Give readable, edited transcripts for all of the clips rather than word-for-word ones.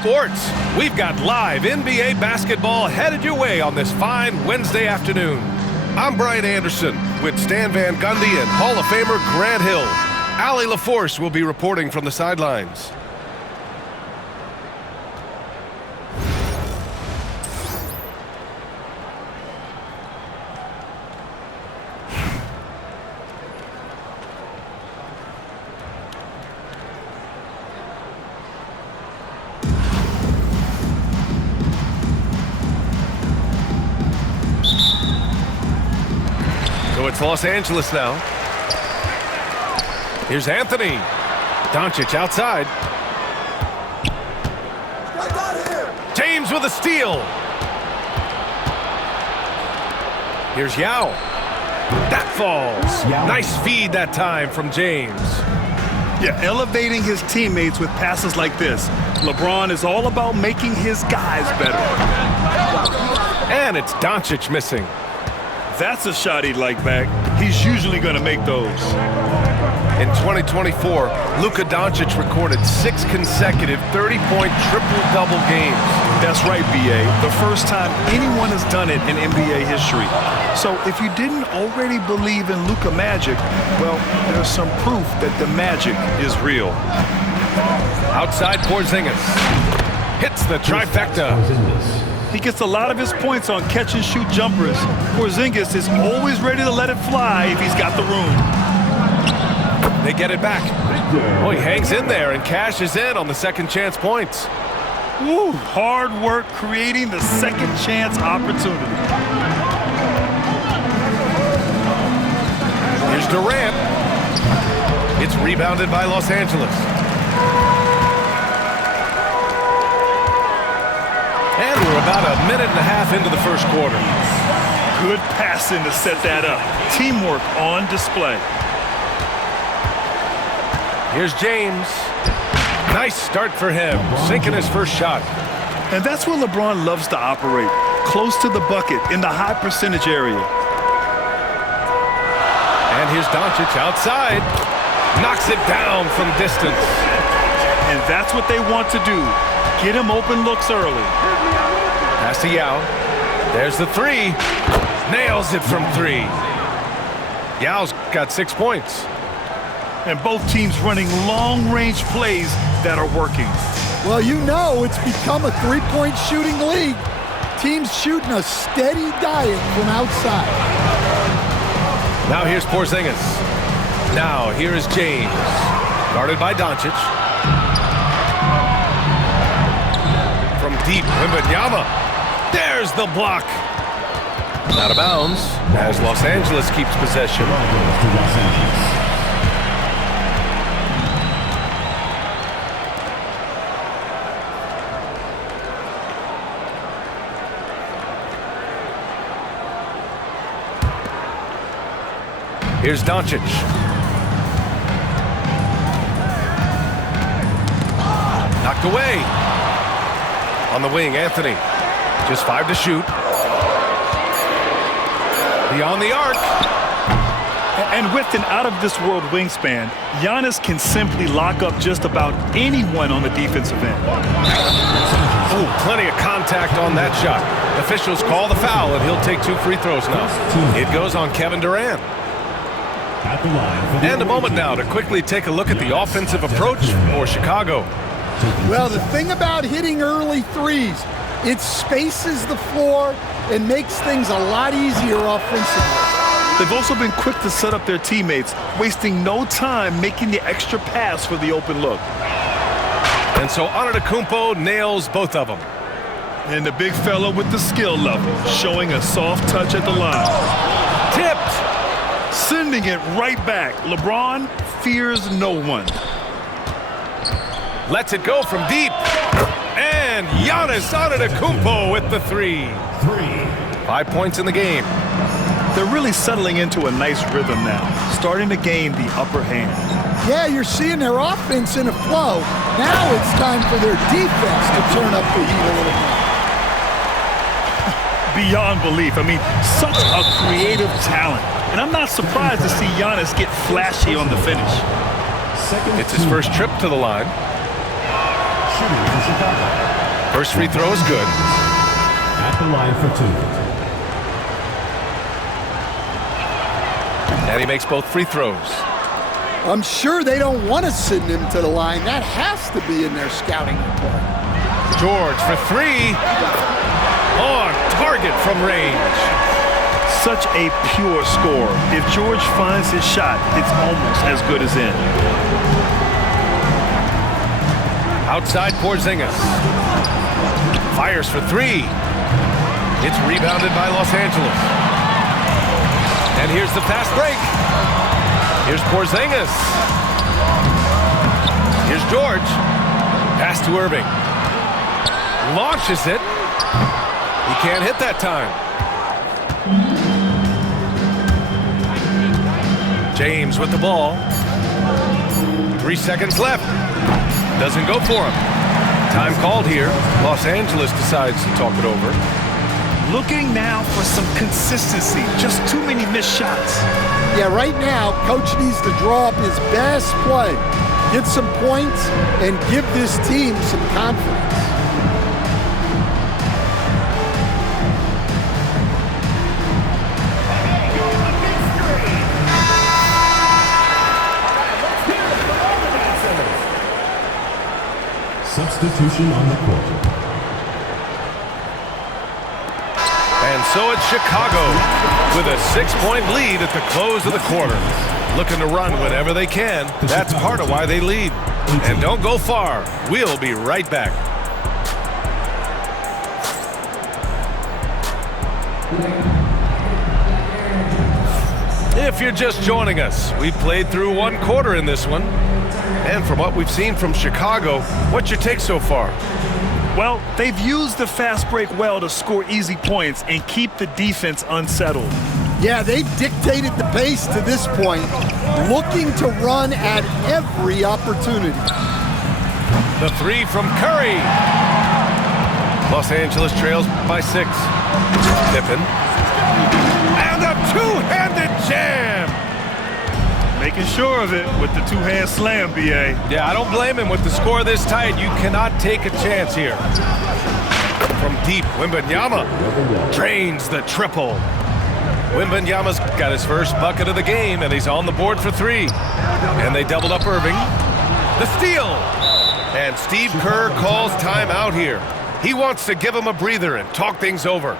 sports. We've got live NBA basketball headed your way on this fine Wednesday afternoon. I'm Brian Anderson with Stan Van Gundy and Hall of Famer Grant Hill. Allie LaForce will be reporting from the sidelines. So it's Los Angeles now. Here's Anthony. Doncic outside. James with a steal. Here's Yao. That falls. Nice feed that time from James. Yeah, elevating his teammates with passes like this. LeBron is all about making his guys better. And it's Doncic missing. That's a shot he'd like back. He's usually going to make those. In 2024, Luka Doncic recorded 6 consecutive 30-point triple-double games. That's right, B.A. The first time anyone has done it in NBA history. So if you didn't already believe in Luka magic, well, there's some proof that the magic is real. Outside Porzingis. Hits the trifecta. He gets a lot of his points on catch-and-shoot jumpers. Porzingis is always ready to let it fly if he's got the room. They get it back. Oh, he hangs in there and cashes in on the second chance points. Woo, hard work creating the second chance opportunity. Here's Durant. It's rebounded by Los Angeles. And we're about a minute and a half into the first quarter. Good passing to set that up. Teamwork on display. Here's James. Nice start for him, sinking his first shot. And that's where LeBron loves to operate, close to the bucket in the high percentage area. And here's Doncic outside. Knocks it down from distance. And that's what they want to do. Get him open looks early. Pass to Yao. There's the three. Nails it from 3. Yao's got 6 points. And both teams running long-range plays that are working. Well, you know it's become a three-point shooting league. Teams shooting a steady diet from outside. Now here's Porzingis. Now here is James. Guarded by Doncic. From deep, Wembanyama. There's the block. Out of bounds as Los Angeles keeps possession. Here's Doncic. Knocked away. On the wing, Anthony. Just 5 to shoot. Beyond the arc. And with an out-of-this-world wingspan, Giannis can simply lock up just about anyone on the defensive end. Oh, plenty of contact on that shot. Officials call the foul, and he'll take 2 free throws now. It goes on Kevin Durant. And a moment now to quickly take a look at the offensive approach for Chicago. Well, the thing about hitting early threes, it spaces the floor and makes things a lot easier offensively. They've also been quick to set up their teammates, wasting no time making the extra pass for the open look. And so Antetokounmpo nails both of them. And the big fella with the skill level, showing a soft touch at the line. Tipped. Sending it right back. LeBron fears no one. Lets it go from deep. And Giannis Antetokounmpo with the 3. 5 points in the game. They're really settling into a nice rhythm now, starting to gain the upper hand. Yeah, you're seeing their offense in a flow. Now it's time for their defense to turn up the heat a little bit. Beyond belief. I mean, such a creative talent. And I'm not surprised to see Giannis get flashy on the finish. It's his first trip to the line. Shooting for Chicago. First free throw is good. At the line for 2. And he makes both free throws. I'm sure they don't want to send him to the line. That has to be in their scouting report. George for 3. On target from range. Such a pure score. If George finds his shot, it's almost as good as in. Outside Porzingis. Fires for 3. It's rebounded by Los Angeles. And here's the fast break. Here's Porzingis. Here's George. Pass to Irving. Launches it. He can't hit that time. James with the ball. 3 seconds left. Doesn't go for him. Time called here. Los Angeles decides to talk it over. Looking now for some consistency. Just too many missed shots. Yeah, right now, coach needs to draw up his best play, get some points, and give this team some confidence. Substitution on the court. And so it's Chicago with a 6-point lead at the close of the quarter. Looking to run whenever they can. That's part of why they lead. And don't go far. We'll be right back. If you're just joining us, we played through 1 quarter in this one. And from what we've seen from Chicago, what's your take so far? Well, they've used the fast break well to score easy points and keep the defense unsettled. Yeah, they've dictated the pace to this point, looking to run at every opportunity. The 3 from Curry. Los Angeles trails by 6. Pippen. And a two-handed jam. Making sure of it with the two-hand slam, B.A. Yeah, I don't blame him. With the score this tight, you cannot take a chance here. From deep, Wembanyama drains the triple. Wembanyama's got his first bucket of the game, and he's on the board for 3. And they doubled up Irving. The steal. And Steve Kerr calls timeout here. He wants to give him a breather and talk things over.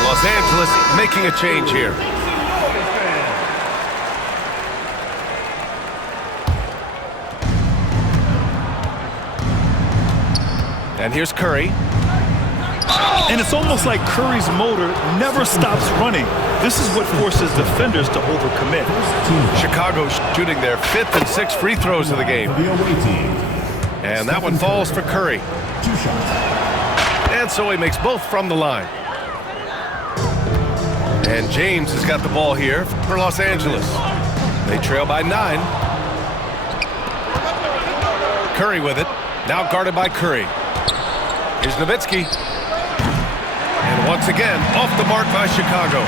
Los Angeles making a change here. And here's Curry. And it's almost like Curry's motor never stops running. This is what forces defenders to overcommit. Chicago shooting their 5th and 6th free throws of the game. And that one falls for Curry. 2 shots. And so he makes both from the line. And James has got the ball here for Los Angeles. They trail by 9. Curry with it. Now guarded by Curry. Here's Nowitzki. And once again, off the mark by Chicago.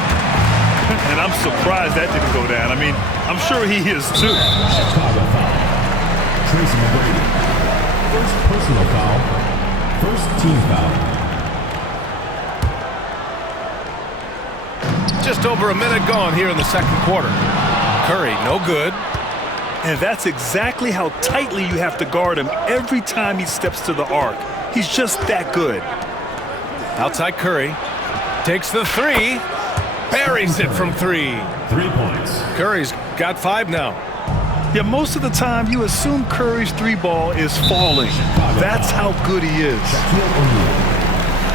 And I'm surprised that didn't go down. I mean, I'm sure he is too. Chicago foul. Tracy McGrady. First personal foul. First team foul. Just over a minute gone here in the second quarter. Curry, no good. And that's exactly how tightly you have to guard him every time he steps to the arc. He's just that good. Outside Curry. Takes the 3. Buries it from 3. 3 points. Curry's got 5 now. Yeah, most of the time you assume Curry's 3 ball is falling. That's how good he is.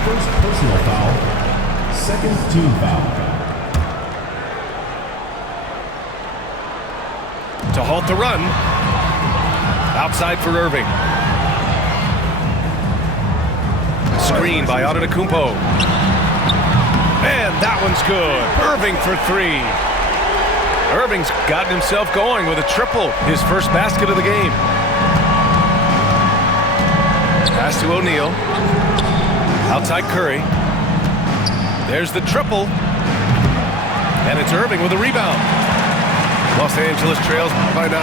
First personal foul. Second team foul. to halt the run. Outside for Irving. Screen by Antetokounmpo. And that one's good. Irving for three. Irving's gotten himself going with a triple, his first basket of the game. Pass to O'Neal. Outside Curry. There's the triple. And it's Irving with a rebound. Los Angeles trails by 9.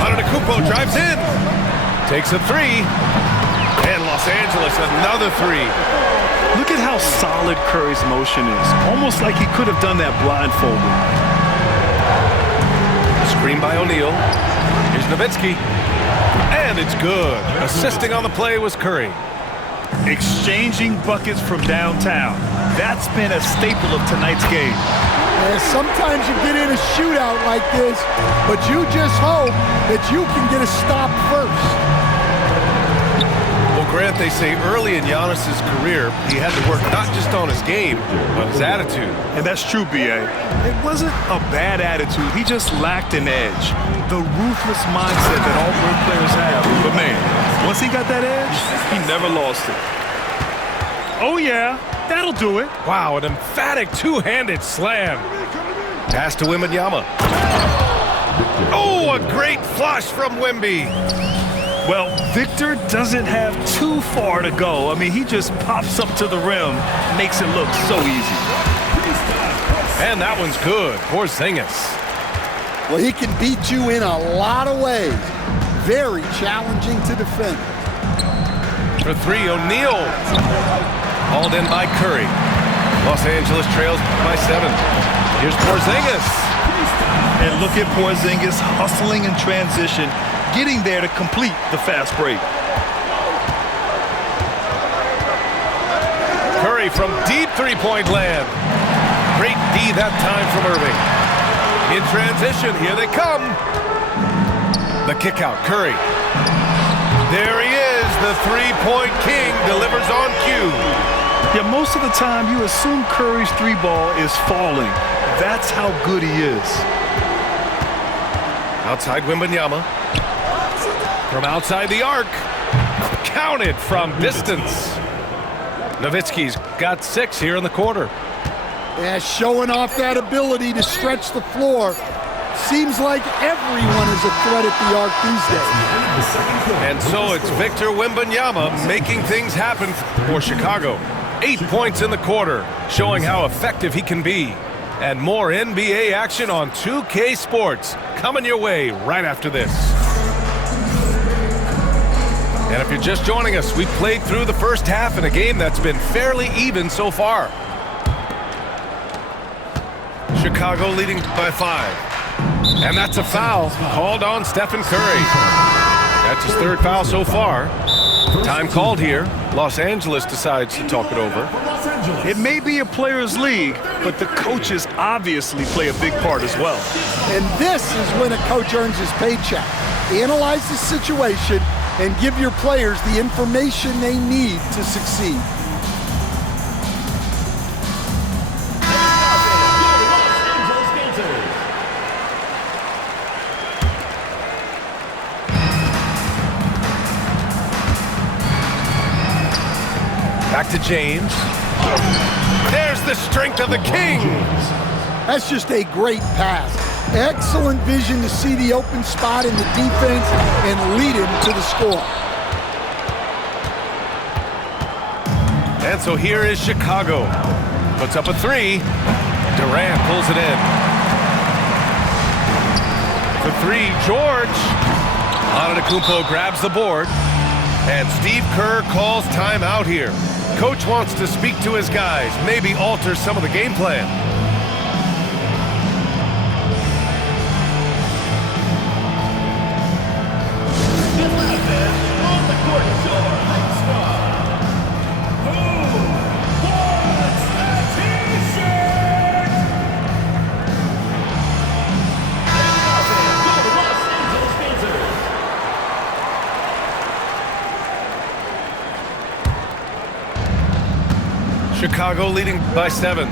Antetokounmpo drives in. Takes a three. And Los Angeles another three. Look at how solid Curry's motion is. Almost like he could have done that blindfolded. Screen by O'Neal. Here's Nowitzki. And it's good. Assisting on the play was Curry. Exchanging buckets from downtown. That's been a staple of tonight's game. Yeah, sometimes you get in a shootout like this, but you just hope that you can get a stop first. Well, Grant, they say early in Giannis's career, he had to work not just on his game, but his attitude. And that's true, B.A. It wasn't a bad attitude. He just lacked an edge. The ruthless mindset that all great players have. But, man, once he got that edge, he never lost it. Oh, yeah, that'll do it. Wow, an emphatic two-handed slam. Pass to Wembanyama. Oh, a great flush from Wemby. Well, Victor doesn't have too far to go. I mean, he just pops up to the rim, makes it look so easy. And that one's good. Porzingis. Well, he can beat you in a lot of ways. Very challenging to defend. For three, O'Neal. Hauled in by Curry. Los Angeles trails by 7. Here's Porzingis. And look at Porzingis hustling in transition, getting there to complete the fast break. Curry from deep three-point land. Great D that time from Irving. In transition, here they come. The kick out, Curry. There he is, the three-point king delivers on cue. Yeah, most of the time you assume Curry's three ball is falling. That's how good he is. Outside Wembanyama. From outside the arc. Counted from distance. Nowitzki's got 6 here in the quarter. Yeah, showing off that ability to stretch the floor. Seems like everyone is a threat at the arc these days. And so it's Victor Wembanyama making things happen for Chicago. 8 points in the quarter, showing how effective he can be. And more NBA action on 2K Sports coming your way right after this. And if you're just joining us, we've played through the first half in a game that's been fairly even so far. Chicago leading by 5. And that's a foul called on Stephen Curry. That's his 3rd foul so far. Time called here. Los Angeles decides to talk it over. It may be a players' league, but the coaches obviously play a big part as well. And this is when a coach earns his paycheck. Analyze the situation and give your players the information they need to succeed. Back to James. There's the strength of the king. That's just a great pass. Excellent vision to see the open spot in the defense and lead him to the score. And so here is Chicago. Puts up a 3. Durant pulls it in. For 3, George. Antetokounmpo grabs the board. And Steve Kerr calls timeout here. Coach wants to speak to his guys, maybe alter some of the game plan. Chicago leading by 7.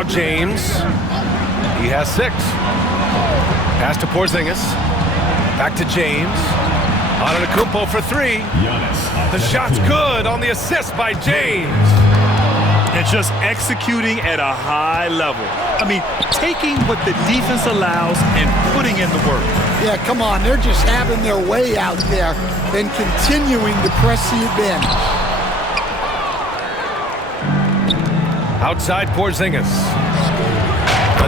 Now James. He has 6. Pass to Porzingis. Back to James. Antetokounmpo for 3. Giannis. The shot's good on the assist by James. And just executing at a high level. I mean, taking what the defense allows and putting in the work. Yeah, come on. They're just having their way out there and continuing to press the advantage. Outside Porzingis.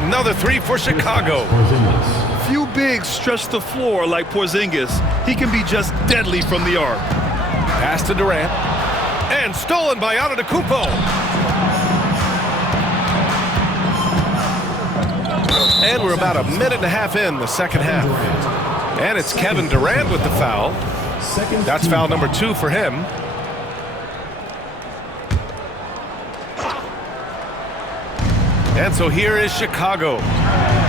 Another 3 for Chicago. Porzingis. Few bigs stretch the floor like Porzingis. He can be just deadly from the arc. Pass to Durant. And stolen by Antetokounmpo. And we're about a minute and a half in the second half. And it's Kevin Durant with the foul. That's foul number 2 for him. And so here is Chicago.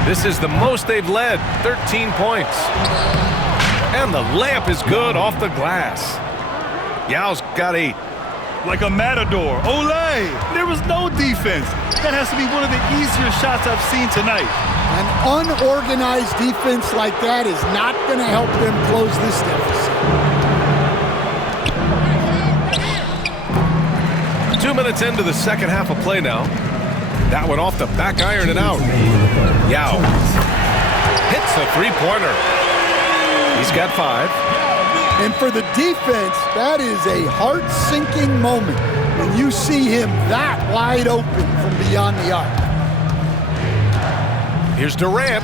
This is the most they've led, 13 points. And the layup is good off the glass. Yao's got 8. Like a matador. Olay! There was no defense. That has to be one of the easier shots I've seen tonight. An unorganized defense like that is not going to help them close this deficit. 2 minutes into the second half of play now. That one off the back iron and out. Yao hits a three-pointer. He's got 5. And for the defense, that is a heart-sinking moment when you see him that wide open from beyond the arc. Here's Durant.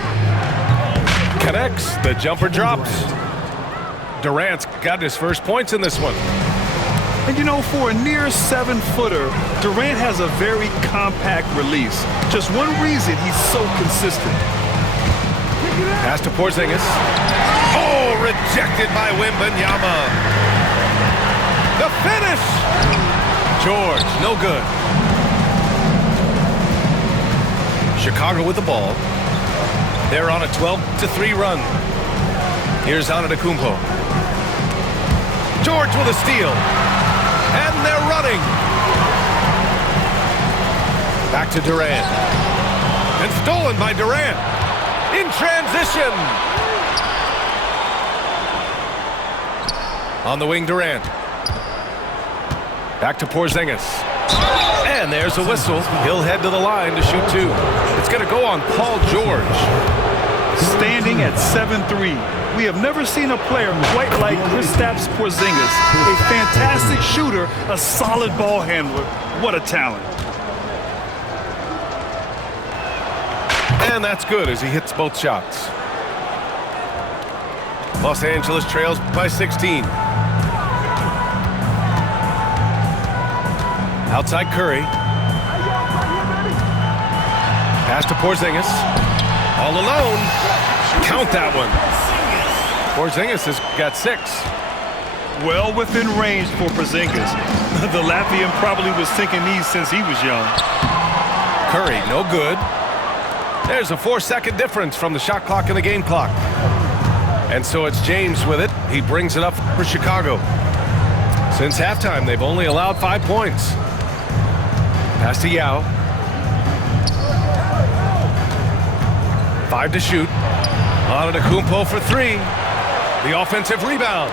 Connects. The jumper drops. Durant's got his first points in this one. And you know, for a near 7-footer, Durant has a very compact release. Just one reason he's so consistent. Pass to Porzingis. Oh, rejected by Wembanyama. The finish. George, no good. Chicago with the ball. They're on a 12-3 run. Here's Antetokounmpo. George with a steal. And they're running. Back to Durant. And stolen by Durant. In transition. On the wing, Durant. Back to Porzingis. And there's a whistle. He'll head to the line to shoot 2. It's going to go on Paul George. Standing at 7'3", we have never seen a player quite like Kristaps Porzingis. A fantastic shooter, a solid ball handler. What a talent. And that's good as he hits both shots. Los Angeles trails by 16. Outside Curry. Pass to Porzingis. All alone. Count that one. Porzingis has got 6. Well within range for Porzingis. The Latvian probably was thinking these since he was young. Curry, no good. There's a 4-second difference from the shot clock and the game clock. And so it's James with it. He brings it up for Chicago. Since halftime, they've only allowed 5 points. Pass to Yao. 5 to shoot. Antetokounmpo for 3. The offensive rebound.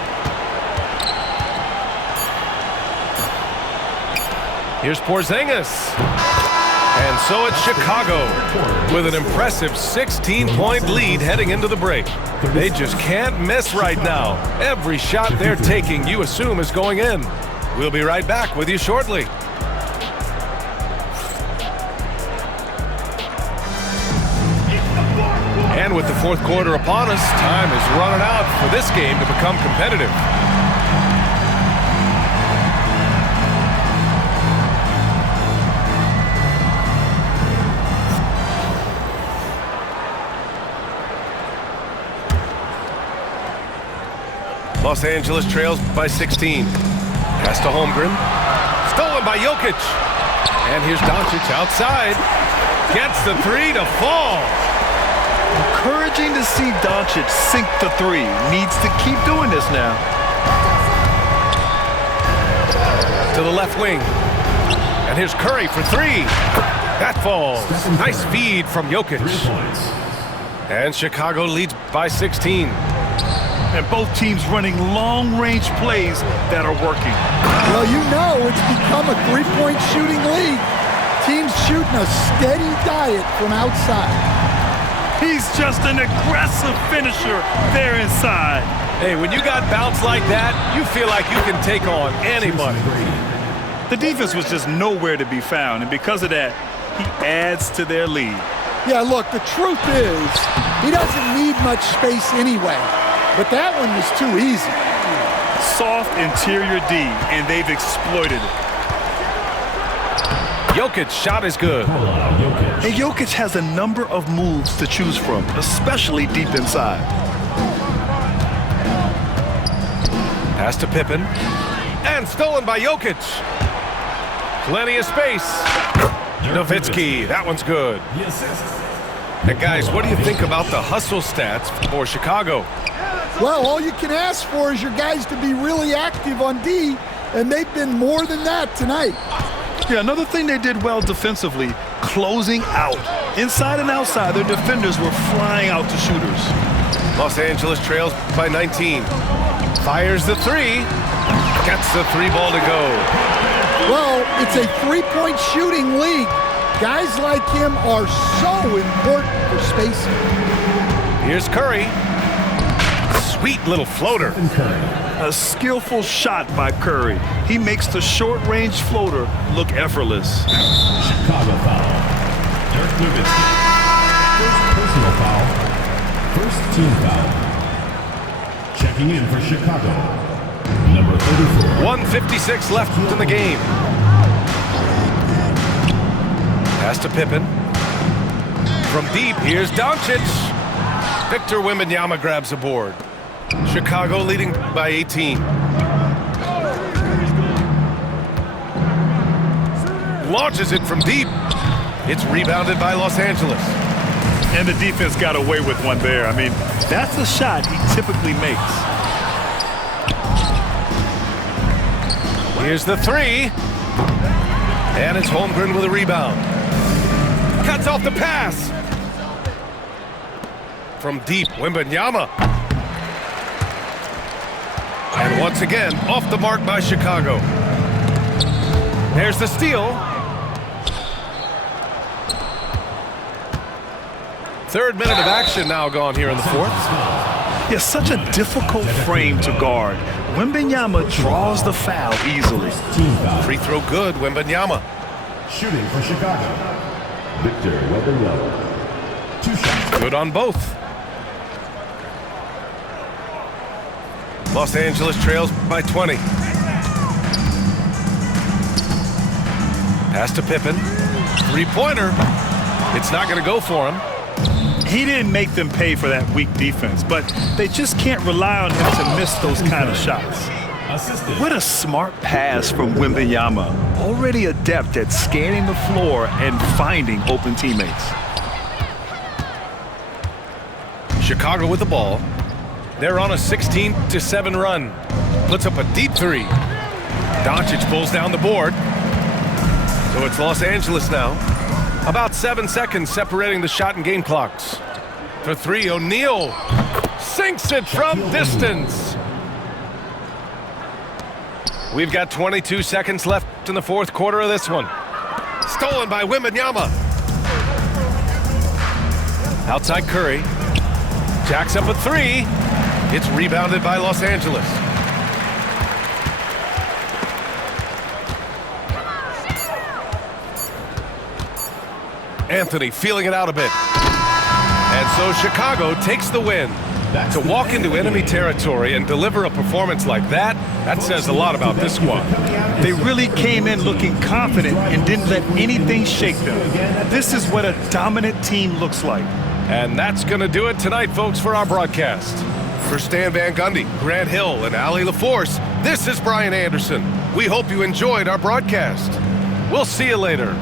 Here's Porzingis. And so it's Chicago with an impressive 16-point lead heading into the break. They just can't miss right now. Every shot they're taking, you assume, is going in. We'll be right back with you shortly. And with the fourth quarter upon us, time is running out for this game to become competitive. Los Angeles trails by 16. Pass to Holmgren. Stolen by Jokic. And here's Doncic outside. Gets the 3 to fall. Encouraging to see Doncic sink the 3. Needs to keep doing this now. To the left wing. And here's Curry for 3. That falls. Stephen Nice Curry. feed from 3 Jokic. points. And Chicago leads by 16. And both teams running long-range plays that are working. Well, you know it's become a three-point shooting league. Teams shooting a steady diet from outside. He's just an aggressive finisher there inside. Hey, when you got bounce like that, you feel like you can take on anybody. The defense was just nowhere to be found, and because of that, he adds to their lead. Yeah, look, the truth is, he doesn't need much space anyway. But that one was too easy. Soft interior D, and they've exploited it. Jokic shot is good. Jokic. And Jokic has a number of moves to choose from, especially deep inside. Pass to Pippen. And stolen by Jokic. Plenty of space. Nowitzki, that one's good. The assist. And guys, what do you think about the hustle stats for Chicago? Well, all you can ask for is your guys to be really active on D, and they've been more than that tonight. Yeah, another thing they did well defensively, closing out. Inside and outside, their defenders were flying out to shooters. Los Angeles trails by 19. Fires the three. Gets the three ball to go. Well, it's a three-point shooting league. Guys like him are so important for spacing. Here's Curry. Sweet little floater. A skillful shot by Curry. He makes the short-range floater look effortless. Chicago foul. Dirk Nowitzki. First personal foul. First team foul. Checking in for Chicago. Number 34. 1:56 left in the game. Pass to Pippen. From deep, here's Doncic. Victor Wembanyama grabs the board. Chicago leading by 18. Launches it from deep. It's rebounded by Los Angeles. And the defense got away with one there. I mean, that's the shot he typically makes. Here's the three. And it's Holmgren with a rebound. Cuts off the pass. From deep, Wembanyama. And once again, off the mark by Chicago. There's the steal. Third minute of action now gone here in the fourth. Yeah, such a difficult frame to guard. Wembanyama draws the foul easily. Team foul. Free throw good, Wembanyama. Shooting for Chicago. Victor Wembanyama. 2 shots. Good on both. Los Angeles trails by 20. Pass to Pippen. Three-pointer. It's not going to go for him. He didn't make them pay for that weak defense, but they just can't rely on him to miss those kind of shots. Assisted. What a smart pass from Wembanyama. Already adept at scanning the floor and finding open teammates. Chicago with the ball. They're on a 16-7 run. Puts up a deep three. Doncic pulls down the board. So it's Los Angeles now. About 7 seconds separating the shot and game clocks. For three, O'Neal sinks it from distance. We've got 22 seconds left in the fourth quarter of this one. Stolen by Wembanyama. Outside Curry. Jacks up a three. It's rebounded by Los Angeles. Anthony feeling it out a bit. And so Chicago takes the win. To walk into enemy territory and deliver a performance like that, that says a lot about this squad. They really came in looking confident and didn't let anything shake them. This is what a dominant team looks like. And that's going to do it tonight, folks, for our broadcast. For Stan Van Gundy, Grant Hill, and Ali LaForce, this is Brian Anderson. We hope you enjoyed our broadcast. We'll see you later.